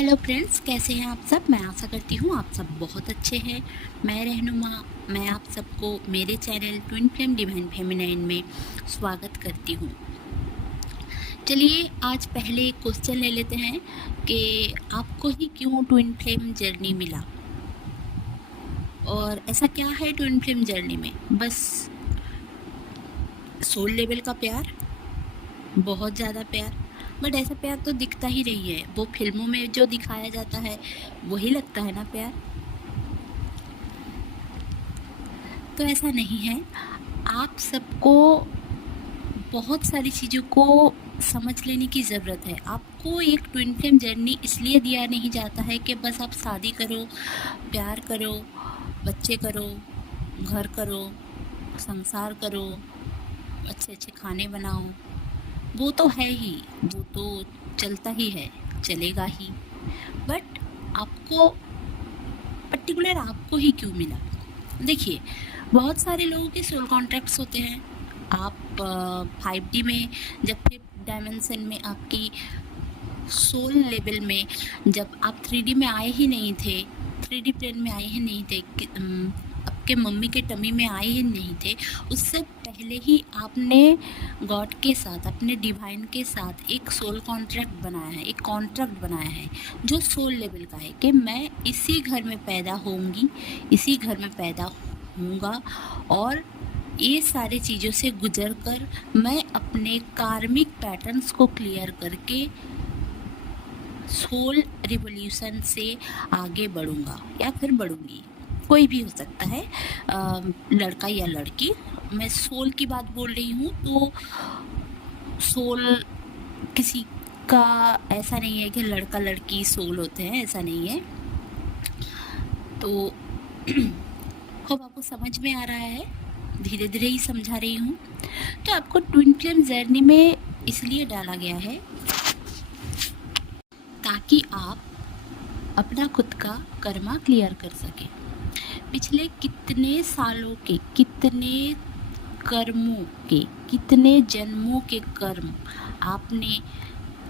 Hello friends, कैसे हैं आप सब। मैं आशा करती हूँ आप सब बहुत अच्छे हैं। मैं रहनुमा, मैं आप सबको मेरे channel twin flame divine feminine में स्वागत करती हूँ। चलिए आज पहले एक क्वेश्चन ले लेते हैं कि आपको ही क्यों ट्विन फ्लेम जर्नी मिला, और ऐसा क्या है ट्विन फ्लेम जर्नी में। बस सोल लेवल का प्यार, बहुत ज़्यादा प्यार, बट ऐसा प्यार तो दिखता ही नहीं है। वो फिल्मों में जो दिखाया जाता है वही लगता है ना प्यार। तो ऐसा नहीं है। आप सबको बहुत सारी चीज़ों को समझ लेने की ज़रूरत है। आपको एक ट्विन फ्लेम जर्नी इसलिए दिया नहीं जाता है कि बस आप शादी करो, प्यार करो, बच्चे करो, घर करो, संसार करो, अच्छे अच्छे खाने बनाओ। वो तो है ही, वो तो चलता ही है, चलेगा ही। बट आपको पर्टिकुलर आपको ही क्यों मिला। देखिए, बहुत सारे लोगों के सोल कॉन्ट्रैक्ट्स होते हैं। आप 5D में, जब फिफ्थ डायमेंशन में आपकी सोल लेवल में, जब आप 3D में आए ही नहीं थे, 3D प्लेन में आए ही नहीं थे, आपके मम्मी के टमी में आए ही नहीं थे, उससे पहले ही आपने गॉड के साथ, अपने डिवाइन के साथ एक सोल कॉन्ट्रैक्ट बनाया है, एक कॉन्ट्रैक्ट बनाया है जो सोल लेवल का है कि मैं इसी घर में पैदा होंगी, इसी घर में पैदा होऊंगा, और ये सारी चीज़ों से गुजर कर मैं अपने कार्मिक पैटर्न्स को क्लियर करके सोल रिवोल्यूशन से आगे बढ़ूंगा या फिर बढ़ूंगी। कोई भी हो सकता है, लड़का या लड़की। मैं सोल की बात बोल रही हूँ, तो सोल किसी का ऐसा नहीं है कि लड़का लड़की सोल होते हैं, ऐसा नहीं है। तो होप आपको समझ में आ रहा है, धीरे धीरे ही समझा रही हूँ। तो आपको ट्विन फ्लेम जर्नी में इसलिए डाला गया है ताकि आप अपना खुद का कर्मा क्लियर कर सकें। पिछले कितने सालों के, कितने कर्मों के, कितने जन्मों के कर्म आपने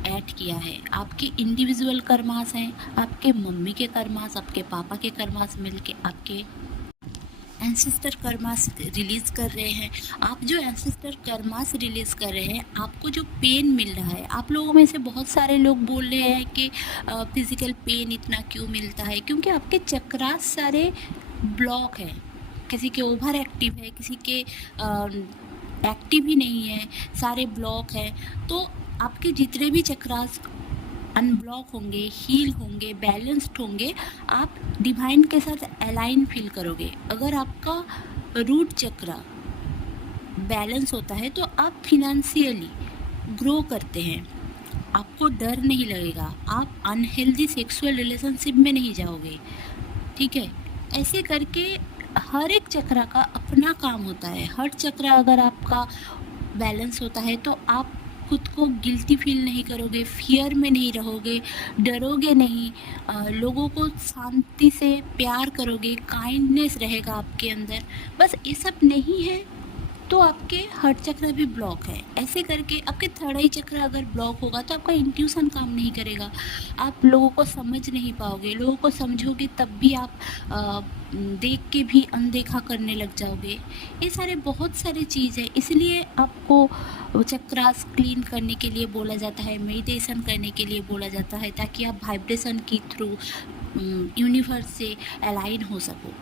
ऐड किया है। आपके इंडिविजुअल कर्मास हैं, आपके मम्मी के कर्मास, आपके पापा के कर्मास मिलके आपके एंसेस्टर कर्मास रिलीज़ कर रहे हैं। आप जो एंसेस्टर कर्मास रिलीज़ कर रहे हैं, आपको जो पेन मिल रहा है, आप लोगों में से बहुत सारे लोग बोल रहे हैं कि फिज़िकल पेन इतना क्यों मिलता है, क्योंकि आपके चक्रास सारे ब्लॉक हैं। किसी के ओवर एक्टिव है, किसी के एक्टिव ही नहीं है, सारे ब्लॉक हैं। तो आपके जितने भी चक्रास अनब्लॉक होंगे, हील होंगे, बैलेंस्ड होंगे, आप डिवाइन के साथ अलाइन फील करोगे। अगर आपका रूट चक्र बैलेंस होता है तो आप फिनेंशियली ग्रो करते हैं, आपको डर नहीं लगेगा, आप अनहेल्दी सेक्सुअल रिलेशनशिप में नहीं जाओगे। ठीक है, ऐसे करके हर एक चक्र का अपना काम होता है। हर चक्र अगर आपका बैलेंस होता है तो आप खुद को गिल्टी फील नहीं करोगे, फियर में नहीं रहोगे, डरोगे नहीं, लोगों को शांति से प्यार करोगे, काइंडनेस रहेगा आपके अंदर। बस ये सब नहीं है तो आपके हार्ट चक्र भी ब्लॉक है। ऐसे करके आपके थर्ड आई चक्र अगर ब्लॉक होगा तो आपका इंट्यूशन काम नहीं करेगा, आप लोगों को समझ नहीं पाओगे, लोगों को समझोगे तब भी आप देख के भी अनदेखा करने लग जाओगे। ये सारे बहुत सारे चीज़ है, इसलिए आपको चक्रास क्लीन करने के लिए बोला जाता है, मेडिटेशन करने के लिए बोला जाता है, ताकि आप वाइब्रेशन की थ्रू यूनिवर्स से अलाइन हो सको,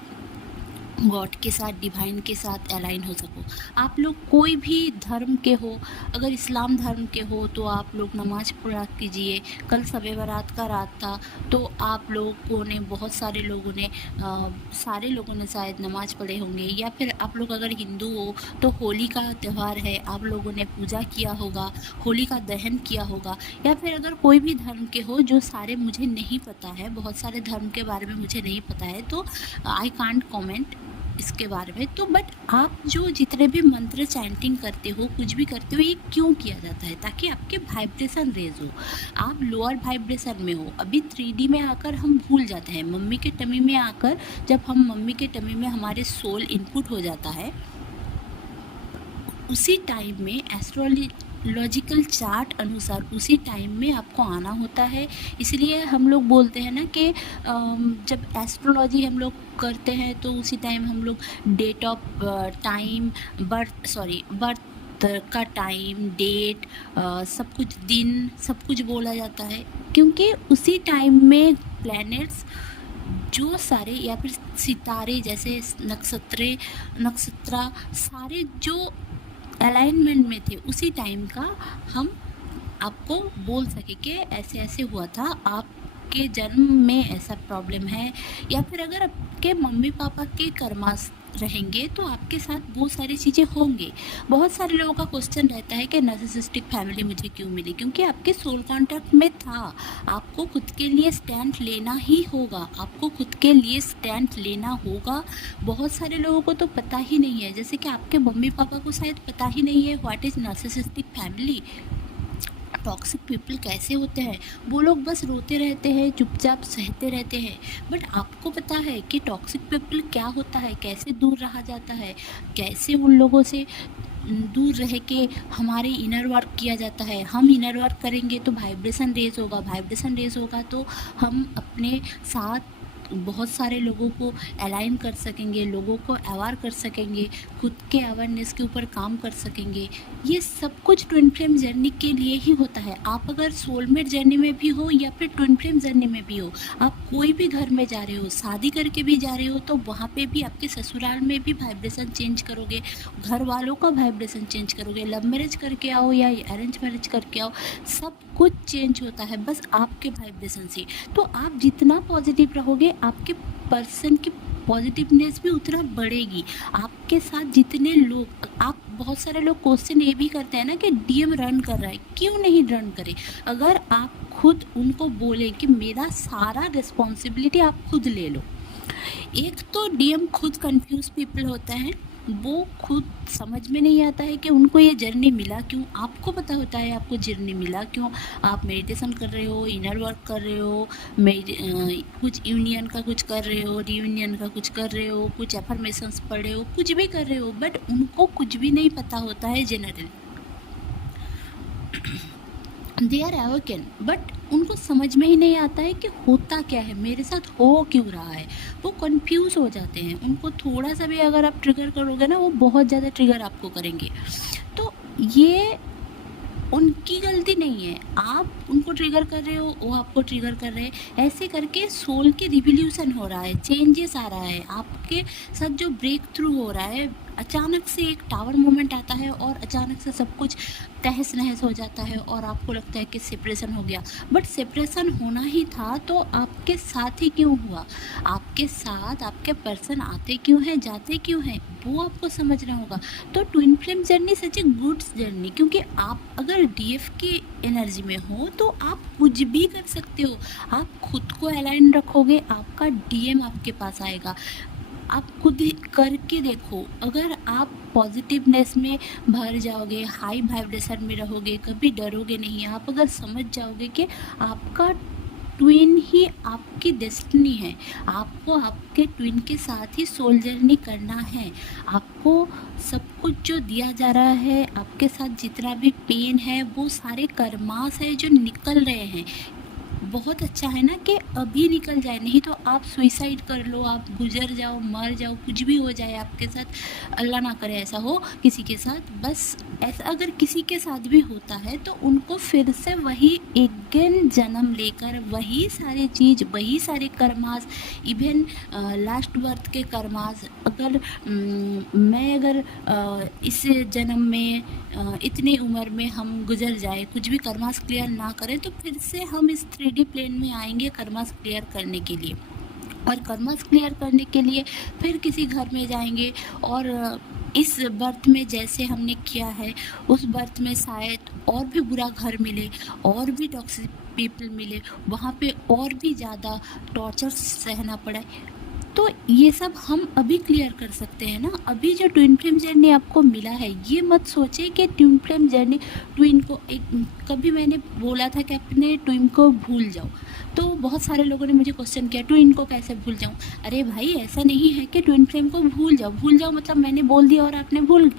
गॉड के साथ, डिवाइन के साथ अलाइन हो सको। आप लोग कोई भी धर्म के हो, अगर इस्लाम धर्म के हो तो आप लोग नमाज़ पढ़ा कीजिए। कल शब बारात का रात था तो आप लोगों ने, बहुत सारे लोगों ने, सारे लोगों ने शायद नमाज़ पढ़े होंगे। या फिर आप लोग अगर हिंदू हो तो होली का त्यौहार है, आप लोगों ने पूजा किया होगा, होली का दहन किया होगा। या फिर अगर कोई भी धर्म के हो, जो सारे मुझे नहीं पता है, बहुत सारे धर्म के बारे में मुझे नहीं पता है, तो आई कांट कॉमेंट इसके बारे में। तो बट आप जो जितने भी मंत्र चैंटिंग करते हो, कुछ भी करते हो, ये क्यों किया जाता है? ताकि आपके वाइब्रेशन रेज हो, आप लोअर वाइब्रेशन में हो। अभी 3D में आकर हम भूल जाते हैं, मम्मी के टमी में आकर जब हम मम्मी के टमी में हमारे सोल इनपुट हो जाता है, उसी टाइम में लॉजिकल चार्ट अनुसार उसी टाइम में आपको आना होता है। इसलिए हम लोग बोलते हैं ना कि जब एस्ट्रोलॉजी हम लोग करते हैं तो उसी टाइम हम लोग डेट ऑफ टाइम, बर्थ का टाइम, डेट, सब कुछ, दिन, सब कुछ बोला जाता है, क्योंकि उसी टाइम में प्लैनेट्स जो सारे या फिर सितारे जैसे नक्षत्रा सारे जो अलाइनमेंट में थे उसी टाइम का हम आपको बोल सके कि ऐसे ऐसे हुआ था, आपके जन्म में ऐसा प्रॉब्लम है, या फिर अगर आपके मम्मी पापा के कर्मास रहेंगे तो आपके साथ बहुत सारी चीज़ें होंगी। बहुत सारे लोगों का क्वेश्चन रहता है कि नार्सिसिस्टिक फैमिली मुझे क्यों मिली, क्योंकि आपके सोल कॉन्ट्रैक्ट में था। आपको खुद के लिए स्टैंड लेना ही होगा, आपको खुद के लिए स्टैंड लेना होगा। बहुत सारे लोगों को तो पता ही नहीं है, जैसे कि आपके मम्मी पापा को शायद पता ही नहीं है what is narcissistic family, toxic people कैसे होते हैं। वो लोग बस रोते रहते हैं, चुपचाप सहते रहते हैं, बट आपको पता है कि टॉक्सिक पीपल क्या होता है, कैसे दूर रहा जाता है, कैसे उन लोगों से दूर रह के हमारे इनर वर्क किया जाता है। हम इनर वर्क करेंगे तो वाइब्रेशन रेज होगा, वाइब्रेशन रेज होगा तो हम अपने साथ बहुत सारे लोगों को अलाइन कर सकेंगे, लोगों को अवेयर कर सकेंगे, खुद के अवेयरनेस के ऊपर काम कर सकेंगे। ये सब कुछ ट्विन फ्लेम जर्नी के लिए ही होता है। आप अगर सोलमेट जर्नी में भी हो या फिर ट्विन फ्लेम जर्नी में भी हो, आप कोई भी घर में जा रहे हो, शादी करके भी जा रहे हो, तो वहाँ पे भी आपके ससुराल में भी वाइब्रेशन चेंज करोगे, घर वालों का वाइब्रेशन चेंज करोगे। लव मैरिज करके आओ या अरेंज मैरिज करके आओ, सब कुछ चेंज होता है बस आपके वाइब्रेशन से। तो आप जितना पॉजिटिव रहोगे, आपके पर्सन की पॉजिटिवनेस भी उतना बढ़ेगी। आपके साथ जितने लोग, आप बहुत सारे लोग क्वेश्चन ये भी करते हैं ना कि डीएम रन कर रहा है, क्यों नहीं रन करे। अगर आप खुद उनको बोले कि मेरा सारा रिस्पॉन्सिबिलिटी आप खुद ले लो। एक तो डीएम खुद कंफ्यूज पीपल होते हैं, वो खुद समझ में नहीं आता है कि उनको ये जर्नी मिला क्यों। आपको पता होता है आपको जर्नी मिला क्यों, आप मेडिटेशन कर रहे हो, इनर वर्क कर रहे हो, कुछ यूनियन का कुछ कर रहे हो, रियूनियन का कुछ कर रहे हो, कुछ एफर्मेशंस पढ़ रहे हो, कुछ भी कर रहे हो, बट उनको कुछ भी नहीं पता होता है जनरली। दे आर एवोकन, बट उनको समझ में ही नहीं आता है कि होता क्या है, मेरे साथ हो क्यों रहा है। वो कंफ्यूज हो जाते हैं। उनको थोड़ा सा भी अगर आप ट्रिगर करोगे ना, वो बहुत ज़्यादा ट्रिगर आपको करेंगे। तो ये उनकी गलती नहीं है, आप उनको ट्रिगर कर रहे हो, वो आपको ट्रिगर कर रहे हैं। ऐसे करके सोल के रिवोल्यूशन हो रहा है, चेंजेस आ रहा है, आपके साथ जो ब्रेक थ्रू हो रहा है। अचानक से एक टावर मोमेंट आता है और अचानक से सब कुछ तहस नहस हो जाता है और आपको लगता है कि सेपरेशन हो गया, बट सेपरेशन होना ही था तो आपके साथ ही क्यों हुआ, आपके साथ आपके पर्सन आते क्यों हैं, जाते क्यों हैं, वो आपको समझना होगा। तो twin flame journey such a good journey, क्योंकि आप अगर डीएफ की एनर्जी में हो तो आप कुछ भी कर सकते हो। आप खुद को अलाइन रखोगे, आपका डीएम आपके पास आएगा। आप खुद ही करके देखो, अगर आप पॉजिटिवनेस में भर जाओगे, हाई वाइब्रेशन में रहोगे, कभी डरोगे नहीं। आप अगर समझ जाओगे कि आपका ट्विन ही आपकी डेस्टिनी है, आपको आपके ट्विन के साथ ही सोल जर्नी करना है। आपको सब कुछ जो दिया जा रहा है, आपके साथ जितना भी पेन है, वो सारे कर्मास है जो निकल रहे हैं। बहुत अच्छा है ना कि अभी निकल जाए, नहीं तो आप सुइसाइड कर लो, आप गुजर जाओ, मर जाओ, कुछ भी हो जाए आपके साथ। अल्लाह ना करे ऐसा हो किसी के साथ। बस ऐसा अगर किसी के साथ भी होता है तो उनको फिर से वही अगेन जन्म लेकर वही सारी चीज़, वही सारे कर्मास, इवन लास्ट बर्थ के कर्मास, अगर मैं अगर इस जन्म में इतनी उम्र में हम गुजर जाए, कुछ भी कर्मास क्लियर ना करें, तो फिर से हम इस 3D प्लेन में आएंगे कर्मास क्लियर करने के लिए। और कर्मास क्लियर करने के लिए फिर किसी घर में जाएंगे और इस बर्थ में जैसे हमने किया है उस बर्थ में शायद और भी बुरा घर मिले, और भी टॉक्सिक पीपल मिले, वहाँ पे और भी ज़्यादा टॉर्चर सहना पड़े। तो ये सब हम अभी क्लियर कर सकते हैं ना। अभी जो ट्विन फ्लेम जर्नी आपको मिला है, ये मत सोचे कि ट्विन फ्लेम जर्नी ट्विन को कभी मैंने बोला था कि अपने ट्विन को भूल जाओ, तो बहुत सारे लोगों ने मुझे क्वेश्चन किया ट्विन को कैसे भूल जाऊँ। अरे भाई, ऐसा नहीं है कि ट्विन फ्लेम को भूल जाओ मतलब मैंने बोल दिया और आपने भूल।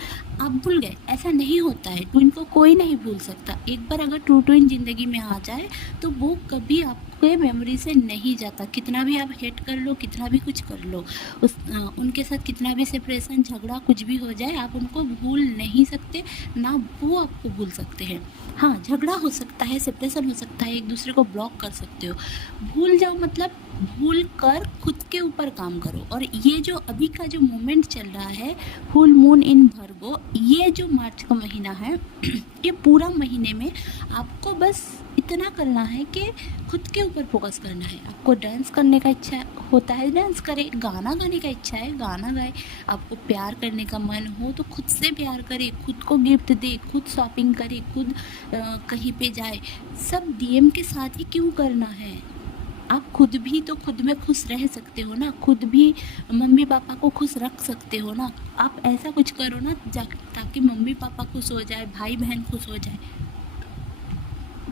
आप भूल गए, ऐसा नहीं होता है। ट्विन को कोई नहीं भूल सकता। एक बार अगर ट्रू ट्विन ज़िंदगी में आ जाए तो वो कभी आपके मेमोरी से नहीं जाता। कितना भी आप हेट कर लो, कितना भी कुछ कर लो, उनके साथ कितना भी सेपरेशन, झगड़ा कुछ भी हो जाए, आप उनको भूल नहीं सकते, ना वो आपको भूल सकते हैं। हाँ, झगड़ा हो सकता है, सेपरेशन हो सकता है, एक दूसरे को ब्लॉक कर सकते हो। भूल जाओ मतलब भूल कर खुद के ऊपर काम करो। और ये जो अभी का जो मोमेंट चल रहा है, फुल मून इन वर्गो, ये जो मार्च का महीना है ये पूरा महीने में आपको बस इतना करना है कि खुद के ऊपर फोकस करना है। आपको डांस करने का इच्छा होता है, डांस करे। गाना गाने का इच्छा है, गाना गाए। आपको प्यार करने का मन हो तो खुद से प्यार करे, खुद को गिफ्ट दे, खुद शॉपिंग करे, खुद कहीं पे जाए। सब डीएम के साथ ही क्यों करना है? आप खुद भी तो खुद में खुश रह सकते हो ना, खुद भी मम्मी पापा को खुश रख सकते हो ना। आप ऐसा कुछ करो ना ताकि मम्मी पापा खुश हो जाए, भाई बहन खुश हो जाए।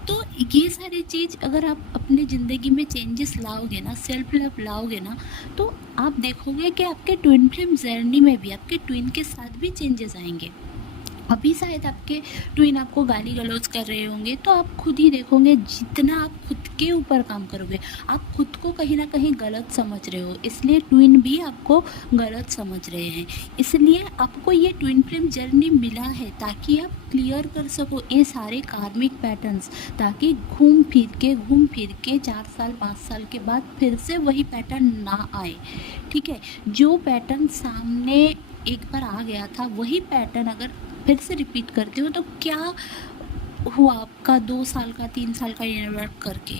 तो ये सारी चीज़ अगर आप अपनी ज़िंदगी में चेंजेस लाओगे ना, सेल्फ लव लाओगे ना, तो आप देखोगे कि आपके ट्विन फ्लेम जर्नी में भी आपके ट्विन के साथ भी चेंजेस आएंगे। अभी शायद आपके ट्विन आपको गाली गलौज कर रहे होंगे, तो आप खुद ही देखोगे जितना आप खुद के ऊपर काम करोगे, आप खुद को कहीं ना कहीं गलत समझ रहे हो, इसलिए ट्विन भी आपको गलत समझ रहे हैं। इसलिए आपको ये ट्विन फ्लेम जर्नी मिला है ताकि आप क्लियर कर सको ये सारे कार्मिक पैटर्न्स, ताकि घूम फिर के 4 साल 5 साल के बाद फिर से वही पैटर्न ना आए। ठीक है, जो पैटर्न सामने एक बार आ गया था, वही पैटर्न अगर फिर से रिपीट करते हो तो क्या हुआ आपका 2 साल का 3 साल का इनर वर्क करके?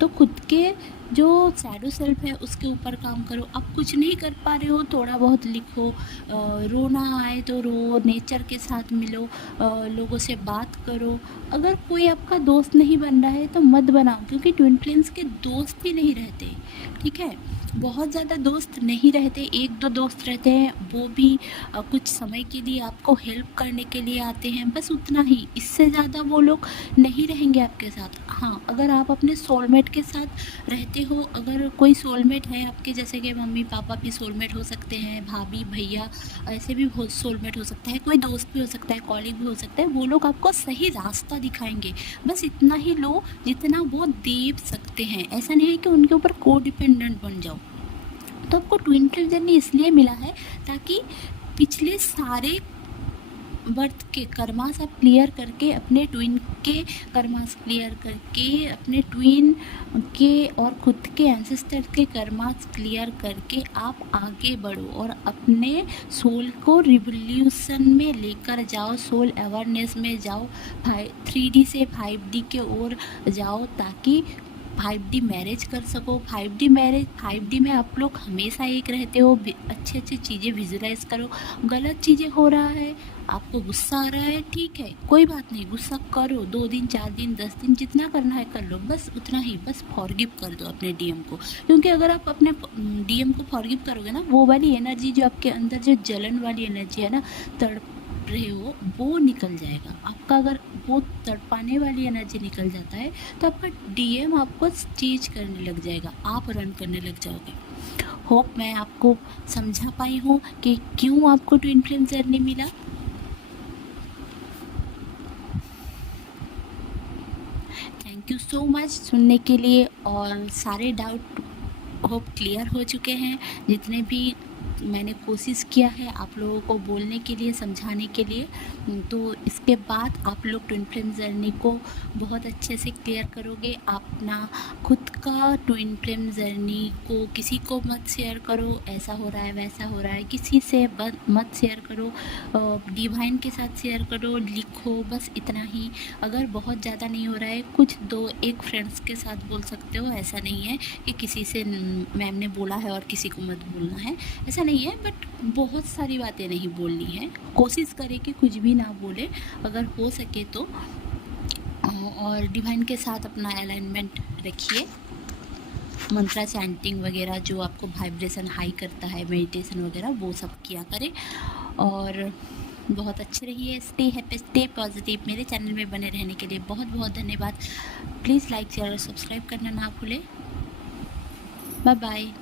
तो खुद के जो शैडो सेल्फ है उसके ऊपर काम करो। आप कुछ नहीं कर पा रहे हो, थोड़ा बहुत लिखो, रोना आए तो रो, नेचर के साथ मिलो, लोगों से बात करो। अगर कोई आपका दोस्त नहीं बन रहा है तो मत बनाओ, क्योंकि ट्विन फ्लेम्स के दोस्त ही नहीं रहते। ठीक है, बहुत ज़्यादा दोस्त नहीं रहते, 1-2 दोस्त रहते हैं, वो भी कुछ समय के लिए आपको हेल्प करने के लिए आते हैं, बस उतना ही। इससे ज़्यादा वो लोग नहीं रहेंगे आपके साथ। हाँ, अगर आप अपने सोलमेट के साथ रहते हो, अगर कोई सोलमेट है आपके, जैसे कि मम्मी पापा भी सोलमेट हो सकते हैं, भाभी भैया ऐसे भी सोलमेट हो सकता है, कोई दोस्त भी हो सकता है, कॉलीग भी हो सकता है, वो लोग आपको सही रास्ता दिखाएंगे। बस इतना ही लो जितना वो दे सकते हैं। ऐसा नहीं है कि उनके ऊपर को डिपेंडेंट बन जाओ। तो आपको ट्विन फ्लेम जर्नी इसलिए मिला है ताकि पिछले सारे बर्थ के कर्मास आप क्लियर करके, अपने ट्विन के कर्मास क्लियर करके, अपने ट्विन के और खुद के एंसेस्टर के कर्मास क्लियर करके आप आगे बढ़ो और अपने सोल को रिवोल्यूशन में लेकर जाओ, सोल अवेयरनेस में जाओ, 3D से 5D के ओर जाओ, ताकि 5D मैरिज कर सको। 5D मैरिज, 5D में आप लोग हमेशा एक रहते हो। अच्छी अच्छी चीज़ें विजुलाइज करो। गलत चीज़ें हो रहा है, आपको गुस्सा आ रहा है, ठीक है, कोई बात नहीं, गुस्सा करो, 2 दिन 4 दिन 10 दिन जितना करना है कर लो, बस उतना ही। बस फॉरगिव कर दो अपने डीएम को, क्योंकि अगर आप अपने डीएम को फॉरगिव करोगे ना, वो वाली एनर्जी जो आपके अंदर जो जलन वाली एनर्जी है ना, तड़प रहे हो, वो निकल जाएगा आपका। अगर वो तड़पाने वाली एनर्जी निकल जाता है तो आपका डीएम आपको चेंज करने लग जाएगा, आप रन करने लग जाओगे। होप मैं आपको समझा पाई हूँ कि क्यों आपको ट्विन फ्लेम जर्नी मिला। थैंक यू सो मच सुनने के लिए, और सारे डाउट होप क्लियर हो चुके हैं। जितने भी मैंने कोशिश किया है आप लोगों को बोलने के लिए, समझाने के लिए, तो इसके बाद आप लोग ट्विन फ्लेम जर्नी को बहुत अच्छे से क्लियर करोगे। अपना खुद का ट्विन फ्लेम जर्नी को किसी को मत शेयर करो, ऐसा हो रहा है वैसा हो रहा है, किसी से मत शेयर करो, डिवाइन के साथ शेयर करो, लिखो, बस इतना ही। अगर बहुत ज़्यादा नहीं हो रहा है, कुछ 2-1 फ्रेंड्स के साथ बोल सकते हो, ऐसा नहीं है कि किसी से मैम ने बोला है और किसी को मत बोलना है, ऐसा नहीं है। बट बहुत सारी बातें नहीं बोलनी है, कोशिश करें कि कुछ भी ना बोले अगर हो सके तो। और डिवाइन के साथ अपना अलाइनमेंट रखिए, मंत्रा चैंटिंग वगैरह जो आपको वाइब्रेशन हाई करता है, मेडिटेशन वगैरह वो सब किया करें। और बहुत अच्छे रहिए, स्टे हैप्पी, स्टे पॉजिटिव। मेरे चैनल में बने रहने के लिए बहुत बहुत धन्यवाद। प्लीज़ लाइक शेयर और सब्सक्राइब करना ना भूलें। Bye bye.